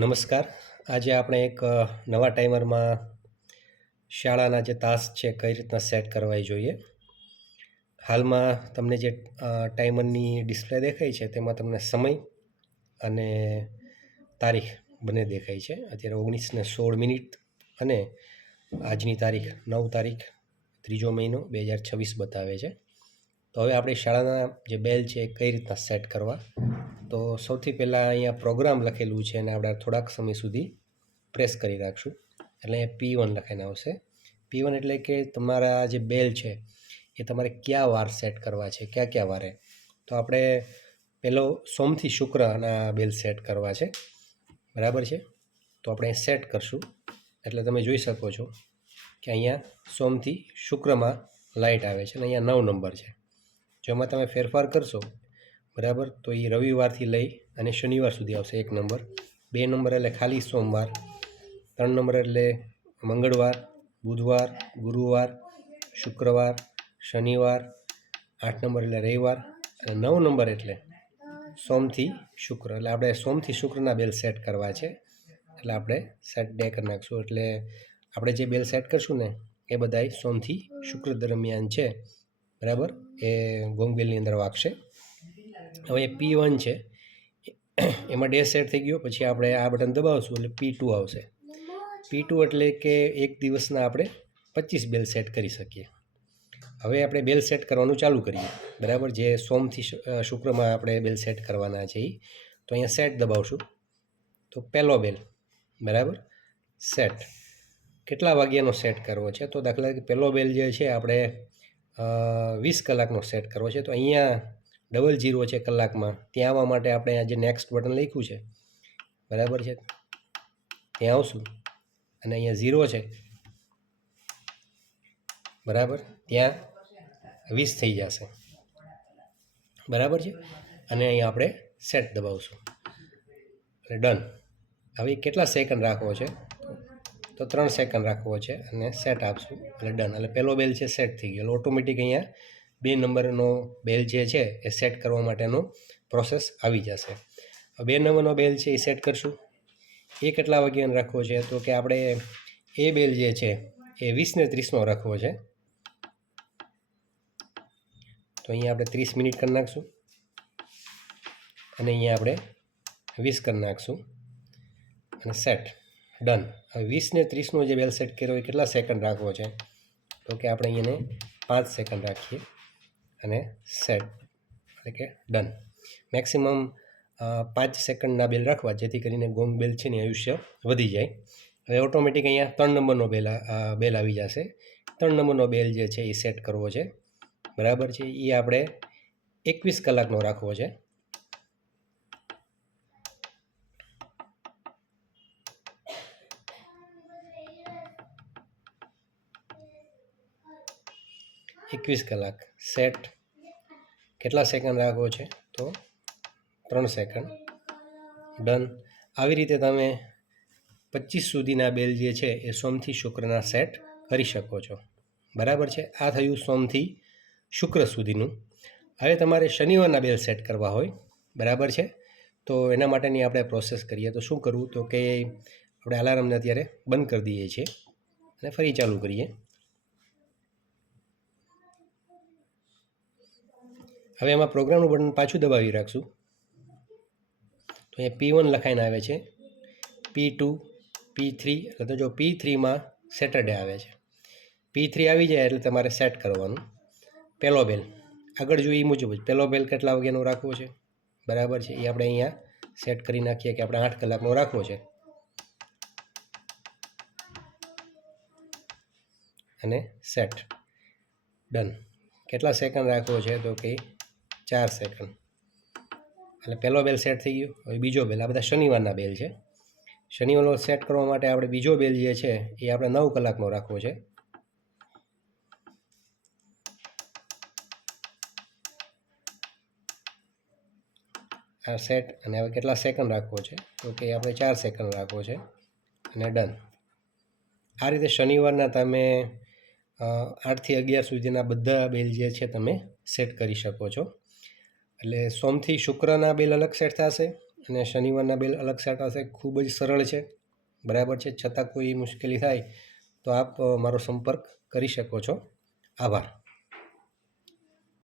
નમસ્કાર. આજે આપણે એક નવા ટાઈમરમાં શાળાના જે તાસ છે કઈ રીતના સેટ કરવા જોઈએ. હાલમાં તમને જે ટાઈમરની ડિસ્પ્લે દેખાય છે તેમાં તમને સમય અને તારીખ બંને દેખાય છે. અત્યારે 19:16 અને આજની તારીખ 9 તારીખ 3જો મહિનો 2026 બતાવે છે. તો હવે આપણે શાળાના જે બેલ છે એ કઈ રીતના સેટ કરવા. તો સૌથી પહેલાં અહીંયા પ્રોગ્રામ લખેલું છે અને આપણે થોડાક સમય સુધી પ્રેસ કરી રાખશું એટલે અહીંયા P1 લખાઈને આવશે. P1 એટલે કે તમારા જે બેલ છે એ તમારે કયા વાર સેટ કરવા છે, કયા વારે. તો આપણે પહેલો સોમથી શુક્રના બેલ સેટ કરવા છે, બરાબર છે. તો આપણે સેટ કરશું એટલે તમે જોઈ શકો છો કે અહીંયા સોમથી શુક્રમાં લાઇટ આવે છે અને અહીંયા 9 નંબર છે. જો એમાં તમે ફેરફાર કરશો, બરાબર, તો એ રવિવારથી લઈ અને શનિવાર સુધી આવશે. 1 નંબર, 2 નંબર એટલે ખાલી સોમવાર, 3 નંબર એટલે મંગળવાર, બુધવાર, ગુરુવાર, શુક્રવાર, શનિવાર, 8 નંબર એટલે રવિવાર અને 9 નંબર એટલે સોમથી શુક્ર. એટલે આપણે સોમથી શુક્રના બેલ સેટ કરવા છે એટલે આપણે સેટ ડે કરી નાખશું. એટલે આપણે જે બેલ સેટ કરશું ને એ બધાય સોમથી શુક્ર દરમિયાન છે, બરાબર, એ ગોંગ બેલની અંદર વાગશે. હવે P1 છે એમાં ડે સેટ થઈ ગયો. પછી આપણે આ બટન દબાવશું એટલે P2 આવશે. P2 એટલે કે એક દિવસના આપણે 25 બેલ સેટ કરી શકીએ. હવે આપણે બેલ સેટ કરવાનું ચાલુ કરીએ, બરાબર. જે સોમથી શુક્રમાં આપણે બેલ સેટ કરવાના છે તો અહીંયા સેટ દબાવશું તો પહેલો બેલ, બરાબર, સેટ. કેટલા વાગ્યાનો સેટ કરવો છે? તો દાખલા તરીકે પહેલો બેલ જે છે આપણે 20 કલાકનો સેટ કરવો છે. તો અહીંયા 00 છે કલાકમાં, ત્યાં આવવા માટે આપણે આ જે નેક્સ્ટ બટન લખ્યું છે, બરાબર છે, ત્યાં આવશું અને અહીંયા 0 છે, બરાબર, ત્યાં 20 થઈ જશે, બરાબર છે. અને અહીંયા આપણે સેટ દબાવશું એટલે ડન. હવે કેટલા સેકન્ડ રાખવો છે? તો 3 સેકન્ડ રાખવો છે અને સેટ આપશું એટલે ડન. એટલે પહેલો બેલ છે સેટ થઈ ગયો. ઓટોમેટિક અહીંયા 2 નંબરનો બેલ જે છે એ સેટ કરવા માટેનો પ્રોસેસ આવી જશે. 2 નંબરનો બેલ છે એ સેટ કરશું. એ કેટલા વાગ્યાનો રાખવો છે? તો કે આપણે એ બેલ જે છે એ 20:30નો રાખવો છે. તો અહીંયા આપણે 30 મિનિટ કરી નાખશું અને અહીંયા આપણે 20 કરી નાખશું અને સેટ, ડન. હવે 20:30નો જે બેલ સેટ કર્યો એ કેટલા સેકન્ડ રાખવો છે? તો કે આપણે અહીંયાને 5 સેકન્ડ રાખીએ અને સેટ, એટલે કે ડન. મેક્સિમમ 5 સેકન્ડના બેલ રાખવા જેથી કરીને ગોંગ બેલ છે ને આયુષ્ય વધી જાય. હવે ઓટોમેટિક અહીંયા 3 નંબરનો બેલ આવી જશે. 3 નંબરનો બેલ જે છે એ સેટ કરવો છે, બરાબર છે. એ આપણે 21 કલાકનો રાખવો છે. કલાક સેટ. કેટલા સેકન્ડ રાખવો છે? તો 3 સેકન્ડ, ડન. આવી રીતે તમે 25 સુધીના બેલ જે છે એ સોમથી શુક્રના સેટ કરી શકો છો, બરાબર છે. આ થયું સોમથી શુક્ર સુધીનું. હવે તમારે શનિવારના બેલ સેટ કરવા હોય, બરાબર છે, તો એના માટેની આપણે પ્રોસેસ કરીએ. તો શું કરવું? તો કે આપણે અલાર્મને અત્યારે બંધ કરી દઈએ છીએ અને ફરી ચાલુ કરીએ. હવે એમાં પ્રોગ્રામનું બટન પાછું દબાવી રાખશું તો અહીંયા P1 લખાઈને આવે છે, P2, P3. એટલે તો જો P3માં સેટરડે આવે છે. P3 આવી જાય એટલે તમારે સેટ કરવાનું પહેલો બેલ. આગળ જોઈએ એ મુજબ જ પહેલો બેલ કેટલા વાગ્યાનો રાખવો છે, બરાબર છે. એ આપણે અહીંયા સેટ કરી નાખીએ કે આપણે 8 કલાકનો રાખવો છે અને સેટ, ડન. કેટલા સેકન્ડ રાખવો છે? તો કે 4 સેકન્ડ. એટલે પહેલો બેલ સેટ થઈ ગયો. હવે બીજો બેલ, આ બધા શનિવારના બેલ છે. શનિવારનો સેટ કરવા માટે આપણે બીજો બેલ જે છે એ આપણે 9 કલાકનો રાખવો છે. આ સેટ. અને હવે કેટલા સેકન્ડ રાખવો છે? તો કે આપણે 4 સેકન્ડ રાખવો છે અને ડન. આ રીતે શનિવારના તમે 8 થી 11 સુધીના બધા બેલ જે છે તમે સેટ કરી શકો છો. એટલે સોમથી શુક્રના બેલ અલગ સેટ થશે અને શનિવારના બેલ અલગ સાટાશે. ખૂબ જ સરળ છે, બરાબર છે. છતાં કોઈ મુશ્કેલી થાય તો આપ મારો સંપર્ક કરી શકો છો. આભાર.